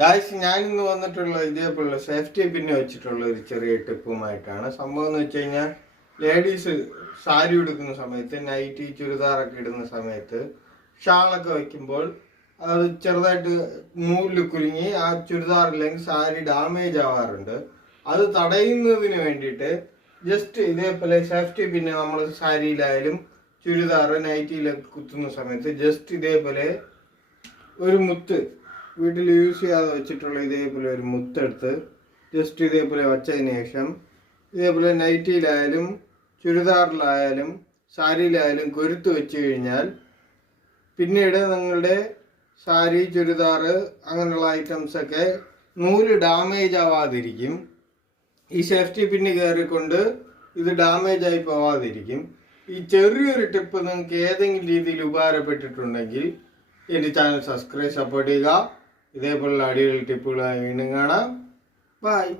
Guys, ഞാനിന്ന് വന്നിട്ടുള്ള ഇതേപോലുള്ള സേഫ്റ്റി പിന്നെ വെച്ചിട്ടുള്ള ഒരു ചെറിയ ടിപ്പുമായിട്ടാണ്. സംഭവം എന്ന് വെച്ച് കഴിഞ്ഞാൽ, ലേഡീസ് സാരി ഉടുക്കുന്ന സമയത്ത്, നൈറ്റി ചുരിദാറൊക്കെ ഇടുന്ന സമയത്ത് ഷാളൊക്കെ വയ്ക്കുമ്പോൾ അത് ചെറുതായിട്ട് നൂലിൽ കുലുങ്ങി ആ ചുരിദാർ അല്ലെങ്കിൽ സാരി ഡാമേജ് ആവാറുണ്ട്. അത് തടയുന്നതിന് വേണ്ടിയിട്ട് ജസ്റ്റ് ഇതേപോലെ സേഫ്റ്റി പിന്നെ നമ്മൾ സാരിയിലായാലും ചുരിദാർ നൈറ്റിയിലൊക്കെ കുത്തുന്ന സമയത്ത് ജസ്റ്റ് ഇതേപോലെ ഒരു മുത്ത് വീട്ടിൽ യൂസ് ചെയ്യാതെ വെച്ചിട്ടുള്ള ഇതേപോലെ ഒരു മുത്തെടുത്ത് ജസ്റ്റ് ഇതേപോലെ വച്ചതിന് ശേഷം ഇതേപോലെ നൈറ്റിയിലായാലും ചുരിദാറിലായാലും സാരിയിലായാലും കൊരുത്ത് വെച്ച് കഴിഞ്ഞാൽ പിന്നീട് നിങ്ങളുടെ സാരി ചുരിദാർ അങ്ങനെയുള്ള ഐറ്റംസൊക്കെ നൂല് ഡാമേജ് ആവാതിരിക്കും. ഈ സേഫ്റ്റി പിന്ന് കയറിക്കൊണ്ട് ഇത് ഡാമേജ് ആയി പോവാതിരിക്കും. ഈ ചെറിയൊരു ടിപ്പ് നിങ്ങൾക്ക് ഏതെങ്കിലും രീതിയിൽ ഉപകാരപ്പെട്ടിട്ടുണ്ടെങ്കിൽ എൻ്റെ ചാനൽ സബ്സ്ക്രൈബ് സപ്പോർട്ട് ചെയ്യുക. ഇതേപോലുള്ള അടിപൊളി ടിപ്പുകളായി വീണ്ടും കാണാം. ബൈ.